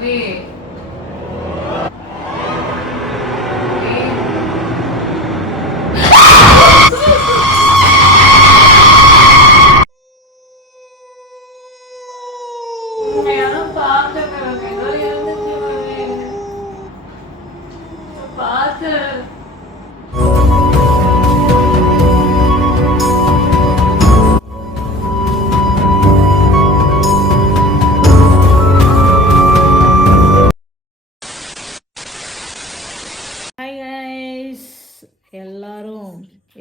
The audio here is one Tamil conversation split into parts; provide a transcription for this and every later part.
Wait. யாரும் பார்த்துக்கிறேன் ஏதோ இருந்துச்சு பார்த்து ஹாய் கைஸ், எல்லாரும்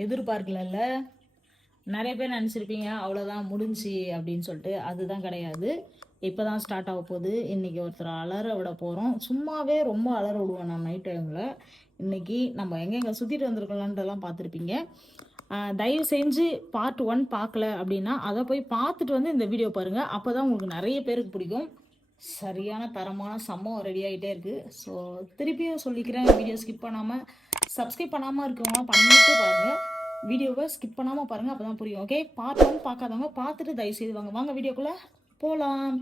எதிர்பார்க்கலல்ல. நிறைய பேர் நினச்சிருப்பீங்க அவ்வளோதான் முடிஞ்சு அப்படின்னு சொல்லிட்டு. அதுதான் கிடையாது. இப்போ தான் ஸ்டார்ட் ஆக போகுது. இன்றைக்கி ஒருத்தர் அலற விட போகிறோம். சும்மாவே ரொம்ப அலற விடுவேன் நான் நைட் டைமில். இன்றைக்கி நம்ம எங்கெங்கே சுற்றிட்டு வந்திருக்கலான்றதெல்லாம் பார்த்துருப்பீங்க. தயவு செஞ்சு பார்ட் 1 பார்க்கல அப்படின்னா அதை போய் பார்த்துட்டு வந்து இந்த வீடியோ பாருங்கள். அப்போ தான் உங்களுக்கு நிறைய பேருக்கு பிடிக்கும். சரியான தரமான சம்பவம் ரெடி ஆகிட்டே இருக்குது. ஸோ திருப்பியும் சொல்லிக்கிறேன், வீடியோ ஸ்கிப் பண்ணாமல், சப்ஸ்கிரைப் பண்ணாமல் இருக்கவங்க பண்ணிட்டு பாருங்கள். வீடியோவை ஸ்கிப் பண்ணாமல் பாருங்கள், அப்போ தான் புரியும். ஓகே, பார்ட் 1 பார்க்காதவங்க பார்த்துட்டு தயவு செய்து வாங்க வீடியோக்குள்ளே போகலாம்.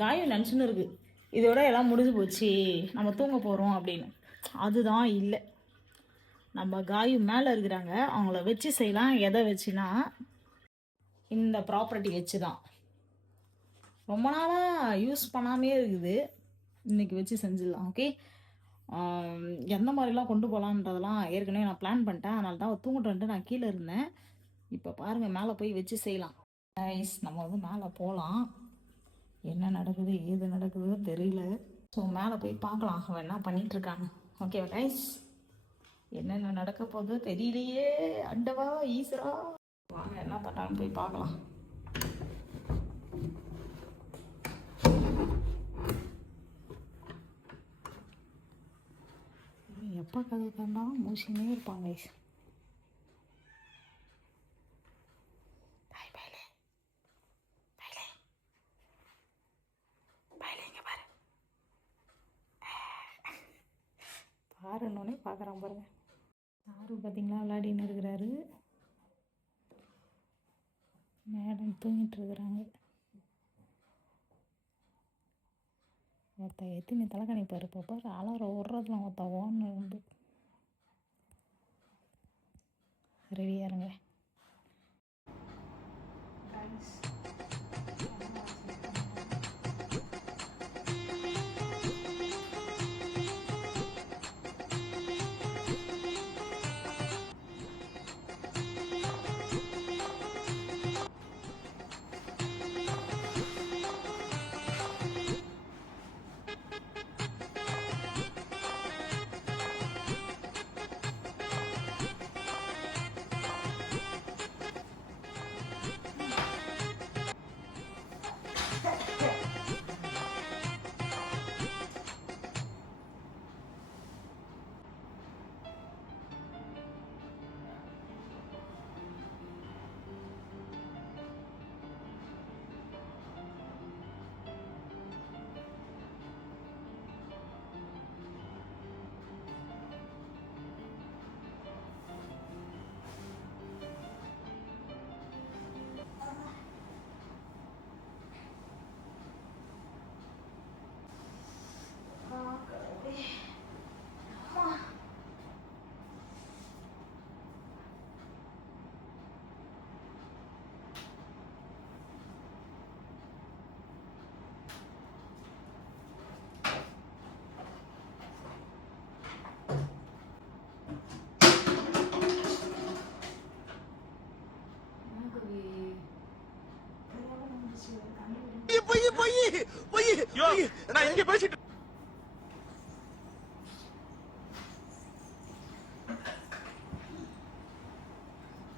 காயம் நினச்சின்னு இருக்குது இதோட எல்லாம் முடிஞ்சு போச்சு, நம்ம தூங்க போகிறோம் அப்படின்னு. அதுதான் இல்லை. நம்ம காயும் மேலே இருக்கிறாங்க, அவங்கள வச்சு செய்யலாம். எதை வச்சுனா இந்த ப்ராப்பர்ட்டி வச்சு தான். ரொம்ப நாளாக யூஸ் பண்ணாமே இருக்குது, இன்றைக்கி வச்சு செஞ்சிடலாம். ஓகே, எந்த மாதிரிலாம் கொண்டு போகலான்றதெல்லாம் ஏற்கனவே நான் பிளான் பண்ணிட்டேன். அதனால தான் தூங்கிட்டு நான் கீழே இருந்தேன். இப்போ பாருங்கள், மேலே போய் வச்சு செய்யலாம். கைஸ், நம்ம வந்து மேலே போகலாம். என்ன நடக்குது ஏது நடக்குதோ தெரியல. ஸோ மேலே போய் பார்க்கலாம் அவன் என்ன பண்ணிகிட்ருக்காங்க. ஓகே கைஸ், என்னென்ன நடக்க போகுதோ தெரியலையே. அண்டவா ஈஸ்வரா, வாங்க என்ன பண்ணுறான்னு போய் பார்க்கலாம். எப்போ கதை தந்தாலும் மூசினே இருப்பாங்க கைஸ். பாருன்னொன்னே பார்க்குறான் பாருங்க. சாரு பார்த்தீங்களா விளையாடின்னு இருக்கிறாரு. மேடம் தூங்கிட்டு இருக்கிறாங்க. ஒருத்த எத்தினி தலைக்கணி பாரு. இப்போ பாரு அலற விட்றதுல ஒருத்த ஓன்னு இருந்து ரெடியாக இருங்க. நான் இங்க பேசிட்டு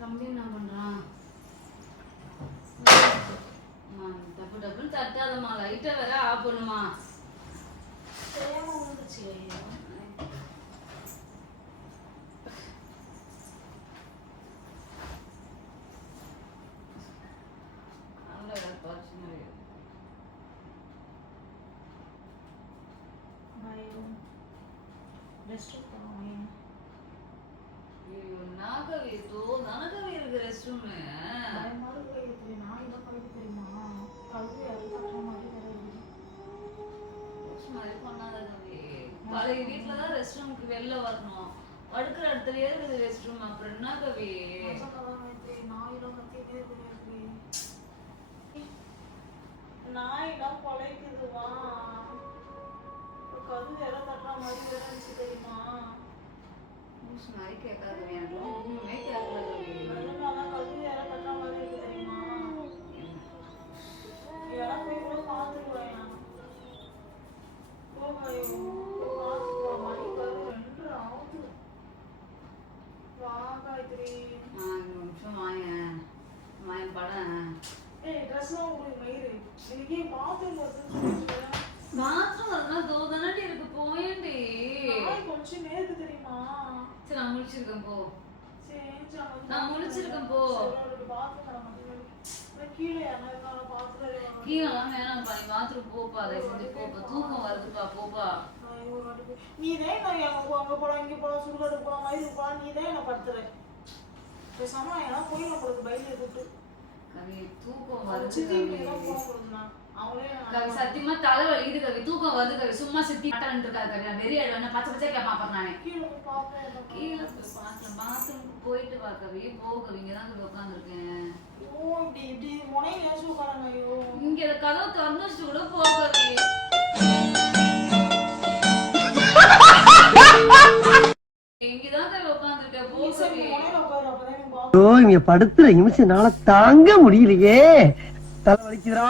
தம்பி என்ன பண்றான்? டப்பு டப்புன்னு தட்டாதம்மா, லைட்டை வேற ஆஃப் பண்ணுமா. ரெஸ்ட் ரூம் போறோம். ஐயோ நாகவி நனகவி இருக்கு ரெஸ்ட் ரூம். பயமா இருக்கு. நான் இத பழகி தெரியுமா? கழுவி அறுக்கிற மாதிரி வேற இருக்கு. மாதிரி பண்ணாத கவி. பழைய வீட்டுல தான் ரெஸ்ட் ரூமுக்கு வெளில வரணும். படுக்கிற இடத்துலயே இருக்குது ரெஸ்ட் ரூம். அப்புறம் என்ன கவி? நாயெல்லாம் கொலைக்குதுவா. கது வேற தட்டுற மாதிரி வேற இருந்துச்சு தெரியுமா? மூசு மாதிரி கேட்காது எனக்கு ஒண்ணுமே கேட்கல கவி. அதனாலதான் கது வேற தட்டுற மாதிரி இருக்கு தெரியுமா? இதெல்லாம் போய் கூட பார்த்துக்குவேன். பார்த்துக்குவோம். மணி கரு 2 ஆகுது. வா காயத்ரி. ஒரு நிமிஷம் வாயன் படம். ஏய் ட்ரெஸ்லாம் உங்களுக்கு மயிறு. இன்னைக்கு பாத்ரூம் வருதுன்னு பாத்ரூம் வரலாம் தோதானடி இருக்கு போயேண்டி. கொஞ்சம் நேருக்கு தெரியுமா? சரி நான் முடிச்சிருக்கேன் போ. சரி நான் முடிச்சிருக்கேன் போ. கீழே யாராவது பாத்ரூம் கீழெல்லாம் வேணாம்ப்பா. நீ பாத்ரூம் போப்பா. அதை செஞ்சு போப்பா. தூக்கம் வருதுப்பா போப்பா. நீதான் நான் அங்க போலாம் இங்க போலாம் சுடுகாடு போலாம் மயிருக்கு போலாம். நீதான் என்ன படுத்துற. பேசாம ஏன்னா போய் நம்மளுக்கு பையில கூட்டு கவி தூக்கம் வருது கவி. சத்தியமா தலை வலிக்குது கவி. தூக்கம் வருது கவி. சும்மா சித்தி மாட்டான்னு இருக்காது கவி. நான் வெறிய ஆயிடுவேன். பச்சை பச்சை கேட்பான் அப்புறம் நானே. கீழே போய் பார்க்கலாம். பாத்ரூமுக்கு போயிட்டு வா கவி. போ கவி. இங்கதான் கவி உட்காந்துருக்கேன். இங்க கதவை திறந்து வச்சுட்டு கூட போ கவி. இங்கதான் கவி உட்காந்துருக்கேன். போ கவி. இங்க படுத்துற நிமிஷம்னால தாங்க முடியலையே. தலை வலிக்குதுடா.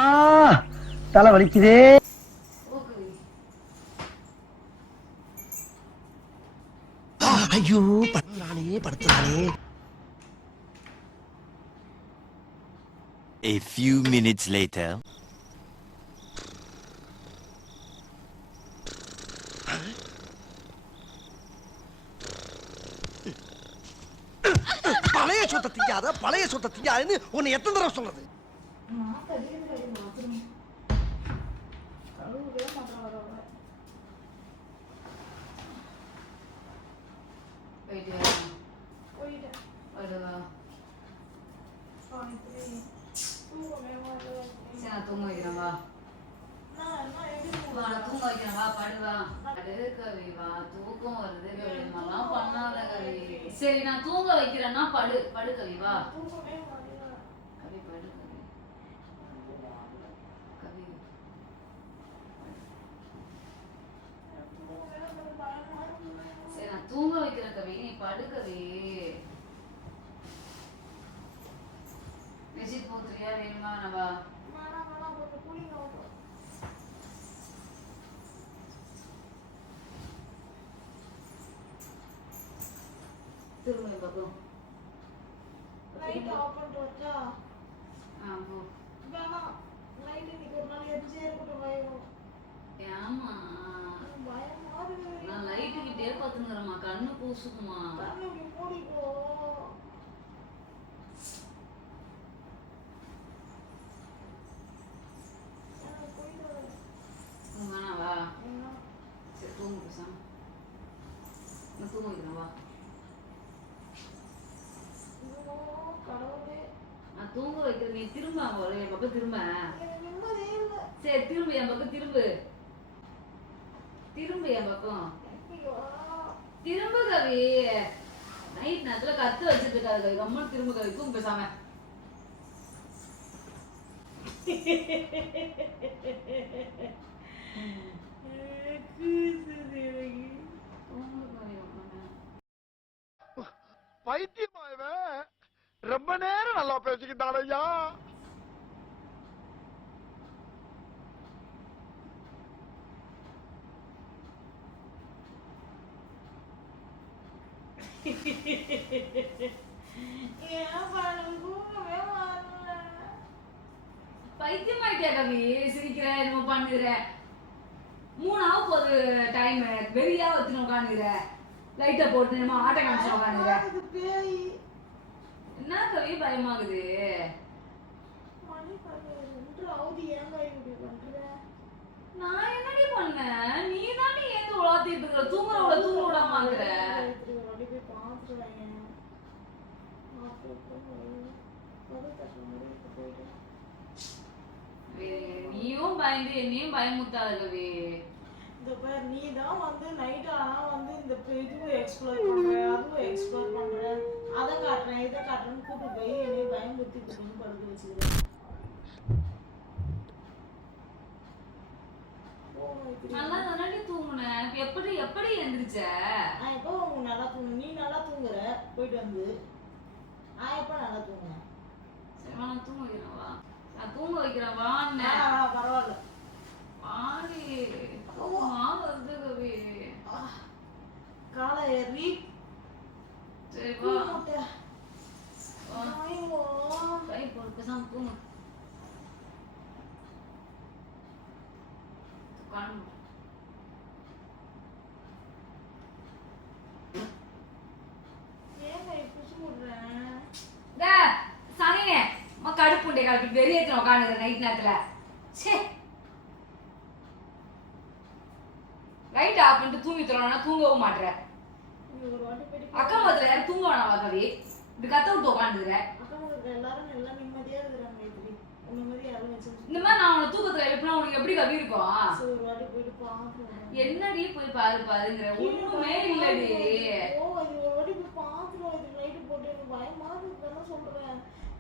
தலை வலிக்குதே. ஐயோ படுத்துறானே. A few minutes later. பழைய சொத்தை திங்காதுன்னு உன்னை எத்தனை தடவை சொல்றது? தூங்க வைக்கிறேன் வா. தூங்க வைக்கிறேன் வா. படுவா படு கவி. வா தூக்கம் வருது கவி. மாதிரிலாம் பண்ணாத கவி. சரி நான் தூங்க வைக்கிறேன்னா படு படு கவி. வா கவி படு கவி. கவி சரி நான் தூங்க வைக்கிறேன் கவி. நீ படு கவி. பெட்ஷீட் போத்துறியா வேணுமா? நவா திரும்ப பக்கம் லைட் ஆஃப் பண்ணிட்டு வச்சா ஆமா வேணாம். லைட் இன்னைக்கு ஒரு நாள் எரிஞ்சே இருக்கட்டும். பயம் ஏமா பயமா இருக்கு. நான் லைட்டு கிட்டே பார்த்துங்கிறேம்மா. கண்ணு பூசுக்குமா. கண்ணு இப்படி மூடிக்கோ. வேணாவா? சரி தூங்க பேசாம. நான் தூங்க வைக்கிறேன் வா. நான் தூங்க வைக்கிறேன். நீ திரும்ப என் பக்கம் திரும்ப. சரி திரும்ப என் பக்கம் திரும்ப. திரும்ப என் பக்கம் திரும்ப கவி. நைட் நேரத்துல கத்து வச்சுட்டு இருக்காது கவி. கம்மன் திரும்ப கவி. தூங்க பேசாம. பைத்தியமா இவன் ரொம்ப நேரம் நல்லா பேசிக்கிட்டான் ஐயா. பைத்தியமாயிட்டியா கவி? சிரிக்கிற என்னமோ பண்ணுகிற. 3 ஆக போகுது டைம். வெறியா வச்சுன்னு உட்காந்துக்கிற. லைட்டை போட்டு நம்ம ஆட்டை காமிச்சு உட்காந்துக்கிற. என்ன கவி பயமாகுது? நான் என்னடி பண்ணேன்? நீ தானே ஏந்து உலாத்திட்டு இருக்க. தூங்குறவள தூங்க விடாம. நீயும் பயந்து என்னையும் பயமுத்தாத கவி. இந்த பேர் நீ தான் வந்து நைட் ஆனா வந்து இந்த இதுவும் எக்ஸ்ப்ளோர் பண்ற அதுவும் எக்ஸ்ப்ளோர் பண்ற அதை காட்டுறேன் இதை காட்டுறேன்னு கூட்டு போய் என்னைய பயமுறுத்தி கூட்டு படுக்க வச்சுக்கிறேன். நல்லா தானே தூங்குனேன். எப்படி எப்படி எந்திரிச்ச? நான் எப்போ நல்லா தூங்கு நீ நல்லா தூங்குற போயிட்டு வந்து நான் எப்போ நல்லா தூங்குனேன். சரி நான் தூங்க வைக்கிறேன் வா. நான் தூங்க வைக்கிறேன் வான்னு. பரவாயில்ல வாடி தூக்கமா வருது கவி. காலை ஏறி சரி வா. கை போடு பேசாம தூங்கு. உட்காந்து சனினே கடுப்புண்டே கலப்பி வெறியேற்ற உட்காந்து நைட் நேரத்துல. சே லைட் ஆஃப் பண்ணிட்டு தூங்கி தரணும்னா தூங்கவும் மாட்டேற. அக்கா மதுல யாரும் தூங்க வேணாம் கவி. இப்படி கத்த விட்டு உட்காந்துக்கிற. எல்லாரும் எல்லாம் நிம்மதியா இருக்கிறாங்க. இந்த மாதிரி நான் உன தூக்கத்துல எழுப்பினா உனக்கு எப்படி கவி இருக்கும்? என்னடி போய் பாரு பாருங்கிற ஒண்ணுமே இல்லடி.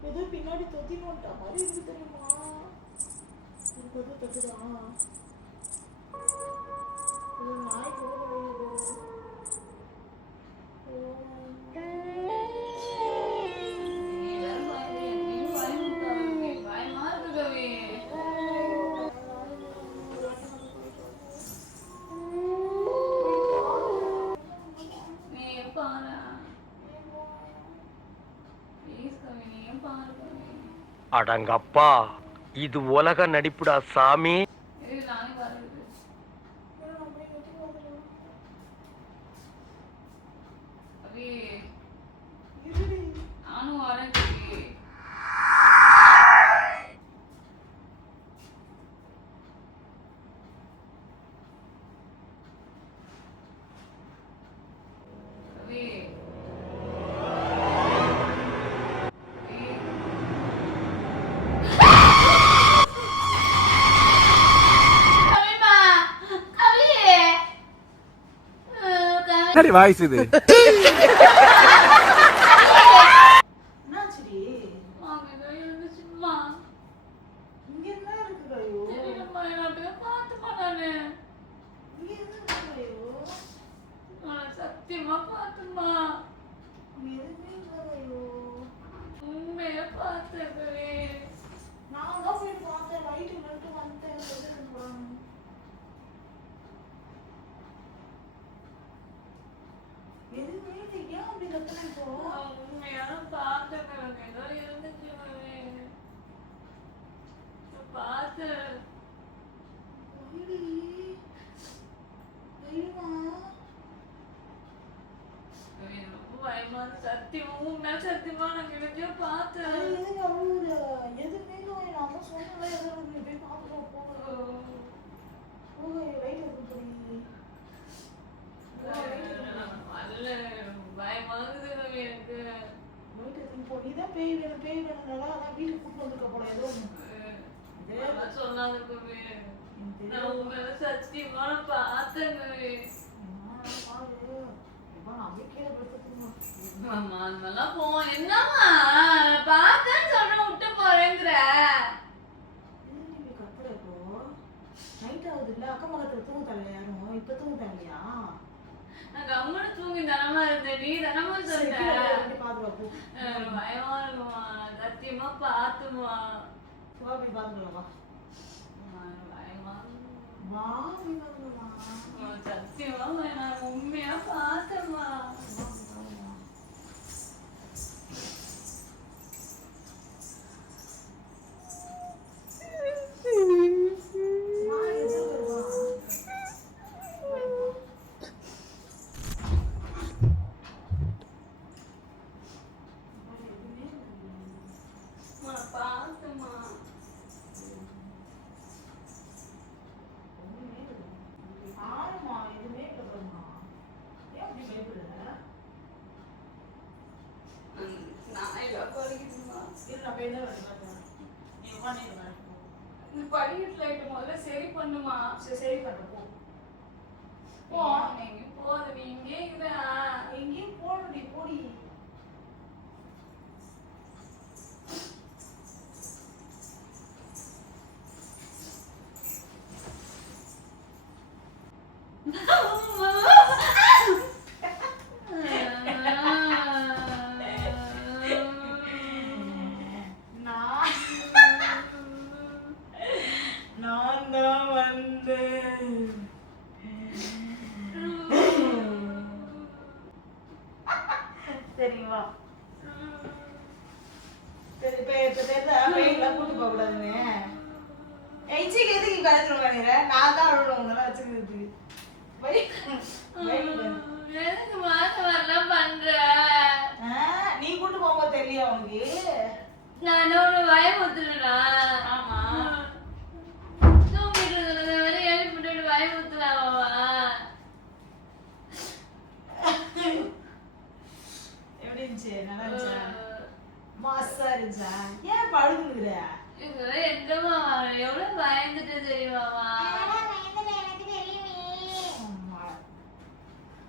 ஏதோ பின்னாடி தொத்தி நோட்டா மாதிரி இருக்கு தெரியுமா? நாய் கூட அடங்கப்பா இது உலக நடிப்புடா சாமி. நானும் வரேன். சரி வாய்ஸ் இது சத்தியமா பாத்துமா உண்மையா பார்த்தவே நான் தான் போய் பார்த்தேன். லைட் மட்டும் வந்தேன். எதுவுமே ஏன் அப்படி கத்துன இப்போ? உண்மையான பார்த்தேன். ஏதோ இருந்துச்சு பார்த்தேன். பயமா சத்தியமா உண்மையா சத்தியமா நான் கிடைச்சோ பார்த்தேன். எதுவுமே நான் தான் சொன்னேன். எதாவது போய் பார்த்துட்டு போக லைட் இருக்கு. பயமாகுது எனக்கு. நீதான் பேய் வேணும் பேய் வேணும்னால அதான் வீட்டுக்கு கூட்டு வந்துருக்க போல. ஏதோ சொல்லாத நான் உங்களை சத்தியமா பார்த்தேன். போ என்னம்மா பார்த்தேன்னு சொல்ற விட்டு போறேங்கிற. கத்துற இப்போ நைட் ஆகுது இல்ல? அக்கம் பக்கத்துல தூங்க தரல யாரும்? இப்ப தூங்க தரலையா? நான் கம்மனு தூங்கி தனமா இருந்தேன். நீ தனமா சொன்ன பாதுகாப்பு பயமா இருக்குமா? சத்தியமா பாத்துமா போய் பாத்துக்கலாமா? பயமா சத்தியமா நான் உண்மையா பார்த்தேம்மா. ஆமா எதுவுமே இல்ல. பயந்து நீ உட்காந்துருக்க இந்த படிக்கட்டு லைட் முதல்ல சரி பண்ணுமா. சரி பண்ண போ போ நீங்க போது நீ இங்கே இருக்கிற. எங்கேயும் போடி போடி. நான் தான் வந்தேன். சரிங்களா? சரி இப்ப தெரிஞ்சா பேய்லாம் கூட்டு போக கூடாதுன்னு எச்சிக்கு எதுக்கு கழுத்துல பண்ணிடுற? நான் தான் அழுவணும் உங்களாம் வச்சுக்கிறதுக்கு. எதுக்கு மாசம் வரலாம் பண்ற? நீ கூட்டு போகும்போது தெரியல உனக்கு. நான் என்ன ஒண்ணு பயமுத்துறா? ஆமா. தூங்கிட்டு இருக்கிறத வரை எழுப்பிட்டு பயமுத்துறாவா? எப்படி இருந்துச்சு? நல்லா இருந்துச்சா? மாசா இருந்துச்சா? ஏன் படுக்குற? இதெல்லாம் எங்கம்மா வரும்? எவ்வளவு பயந்துட்டு தெரியுமாமா?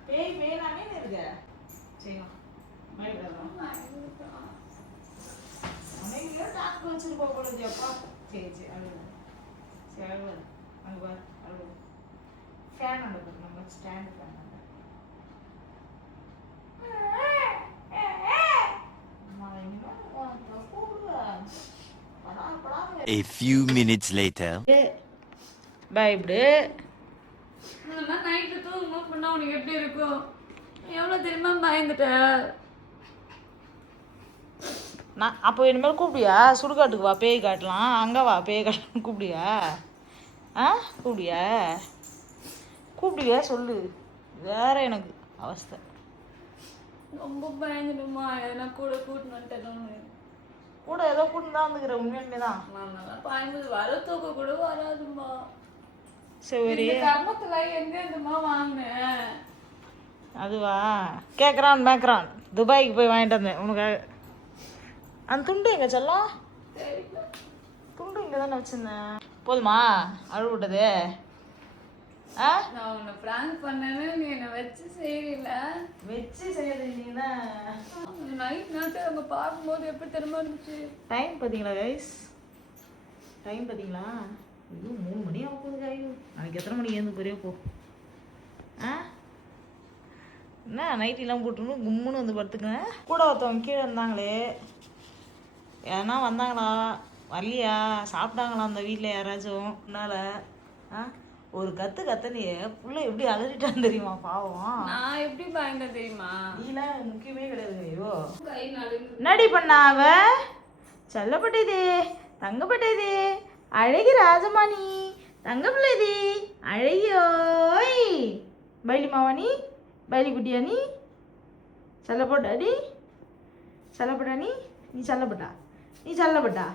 பேய் பேய்னாமே இருக்க செய்யும் பயப்படாதான் அமைதியா டாக்டர் வச்சுட்டு போக கூடாது. அப்பா சரி சரி அழுவது சரி அழுவது அங்கே பாரு அழுவது ஃபேன் அனுப்பு நம்ம stand fan A few minutes later. பயப்படு. இந்த மாதிரி நைட்டு தூங்கும்போது பண்ணா உனக்கு எப்படி இருக்கும்? எவ்வளவு தெரியுமா பயந்துட்ட? நான் அப்போ இனிமேல் கூப்பிடியா? சுடுகாட்டுக்கு வா பேய் காட்டலாம். அங்கே வா பேய் காட்டலாம் கூப்பிடியா? கூப்பிடியா? கூப்பிடியா சொல்லு. வேற எனக்கு அவஸ்தை. ரொம்ப பயந்துடுமா? எதனா கூட கூட்டின்னு வந்துட்டேன்னு. கூட ஏதோ கூட்டு தான் வந்துக்கிற உண்மையுமே தான். பயந்து வர தூக்க கூட வராதுமா. சரி கர்மத்துல எங்க இருந்துமா வாங்கினேன்? அதுவா கேட்குறான் மேக்கிறான். துபாய்க்கு போய் வாங்கிட்டு வந்தேன் உனக்காக. அந்த துண்டு எங்க செல்லம்? துண்டு இங்கே தானே வச்சுருந்தேன். போதுமா அழுவு விட்டது? நான் உன்னை பிராங்க் பண்ணேன்னு நீ என்னை வச்சு செய்யல. வச்சு செய்யறது இல்லைன்னா நைட் நேரத்தை அங்கே பார்க்கும்போது எப்படி தெரியுமா இருந்துச்சு? டைம் பார்த்தீங்களா கைஸ்? டைம் பார்த்தீங்களா? ஐயோ 3 மணி ஆக போகுது காயு. நாளைக்கு எத்தனை மணிக்கு ஏந்து போறியோ போ. என்ன நைட்டிலாம் போட்டுன்னு கும்முன்னு வந்து படுத்துக்கேன். கூட ஒருத்தவங்க கீழே இருந்தாங்களே ஏன்னா வந்தாங்களா வரலையா? சாப்பிட்டாங்களா அந்த வீட்டில் யாராச்சும் முன்னால்? ஒரு கத்துனியே புள்ள எப்படி அலறிட்டான்னு தெரியுமா பாவம். நான் எப்படி பயந்த தெரியுமா? நீலாம் முக்கியமே கிடையாது. ஐயோ கை நடுங்கு. நடி பண்ணா அவ செல்லப்பட்டது தங்கப்பட்டது அழகி ராஜமாணி தங்க பிள்ளைது அழகியோய் பைலி மாவானி பைலி குட்டியா நீ செல்லப்பட்டாடி செல்லப்பட்டா நீ செல்லப்பட்டா நீ செல்லப்பட்டா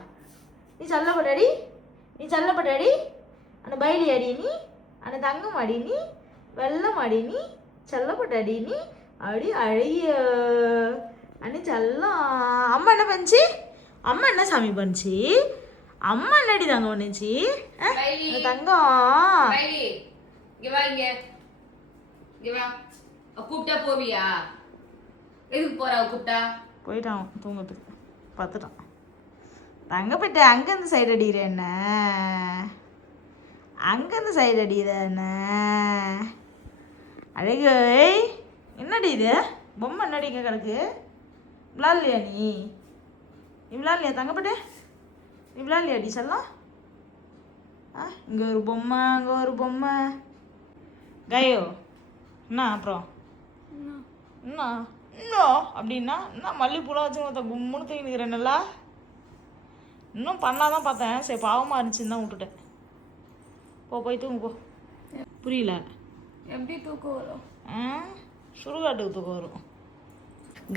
நீ செல்லப்பட்டாடி நீ செல்லப்பட்டாடி அந்த பைலி அடி நீ அந்த தங்கம் அடி நீ வெள்ளம் அடி நீ செல்லப்பட்டாடி நீ அப்படி அழகிய அண்ணி செல்லம். அம்மா என்ன பண்ணுச்சு? அம்மா என்ன சாமி பண்ணுச்சு? அம்மா என்னடி தாங்க பண்ணுச்சு? தங்கம் இங்க வா இங்க வா. கூப்பிட்டா போவியா? எதுக்கு போறா கூப்பிட்டா? போயிட்டான் தூங்கத்துக்கு பார்த்துட்டான். தங்கப்பட்ட அங்கேருந்து சைடு அடிக்கிற என்ன? அங்கேருந்து சைடு அடிக்கிற என்ன? அழகு என்னடி இது பொம்மை என்னடி இங்கே கிடக்கு? விளாட்லையா நீ விளாட்லையா தங்கப்பட்டு? நீ விளாட்லையாடி செல்லாம்? இங்கே ஒரு பொம்மை அங்கே ஒரு பொம்மை கயோ என்ன அப்புறம் என்ன இன்னும் அப்படின்னா என்ன மல்லிப்பூலாம் வச்சு ஒருத்த கும்முன்னு தூங்கிக்கிறேன் நல்லா. இன்னும் பண்ணாதான் பார்த்தேன். சரி பாவமாக இருந்துச்சுன்னு தான் விட்டுட்டேன். போய் தூங்கு போ. புரியல? எப்படி தூக்கம் வரும்? சுடுகாட்டுக்கு தூக்கம் வரும்.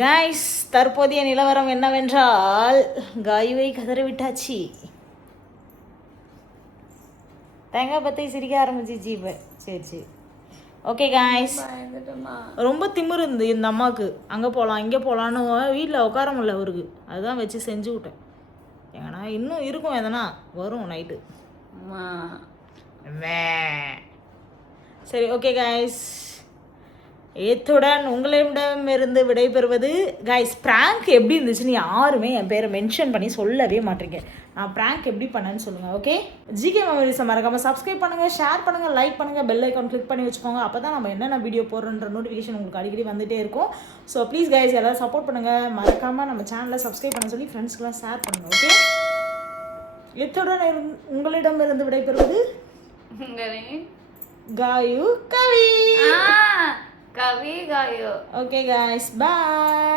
காய்ஸ் தற்போதைய நிலவரம் என்னவென்றால் காயுவை கதற விட்டாச்சு. தேங்காய் பற்றி சிரிக்க ஆரம்பிச்சிச்சு இப்போ. சரி ஓகே காய்ஸ். ரொம்ப திமிரு இருந்து இந்த அம்மாவுக்கு. அங்கே போகலாம் இங்கே போகலான்னு வீட்டில் உட்கார முடியல அவருக்கு. அதுதான் வச்சு செஞ்சு விட்டேன். இன்னும் இருக்கும் எதனா வரும் நைட்டு. அம்மா. சரி ஓகே காய்ஸ், இத்துடன் உங்களிடமிருந்து விடைபெறுவது. காய்ஸ் ப்ராங்க் எப்படி இருந்துச்சுன்னு யாருமே என் பேரை மென்ஷன் பண்ணி சொல்லவே மாட்டீங்க. நான் ப்ராங்க் எப்படி பண்ணேன்னு சொல்லுங்கள். ஓகே, ஜிகே மெமரிஸை மறக்காமல் சப்ஸ்கிரைப் பண்ணுங்கள், ஷேர் பண்ணுங்கள், லைக் பண்ணுங்கள், பெல் ஐக்கான் கிளிக் பண்ணி வச்சுக்கோங்க. அப்போ தான் நம்ம என்னென்ன வீடியோ போடுறன்ற நோட்டிஃபிகேஷன் உங்களுக்கு அடிக்கடி வந்துகிட்டே இருக்கும். ஸோ ப்ளீஸ் கைஸ் எல்லாரும் சப்போர்ட் பண்ணுங்கள். மறக்காமல் நம்ம சேனலை சப்ஸ்கிரைப் பண்ண சொல்லி ஃப்ரெண்ட்ஸ்க்கெலாம் ஷேர் பண்ணுங்கள். ஓகே, இத்துடன் உங்களிடமிருந்து விடைபெறுவது காயு கவி. கவி காயு. Okay guys, bye.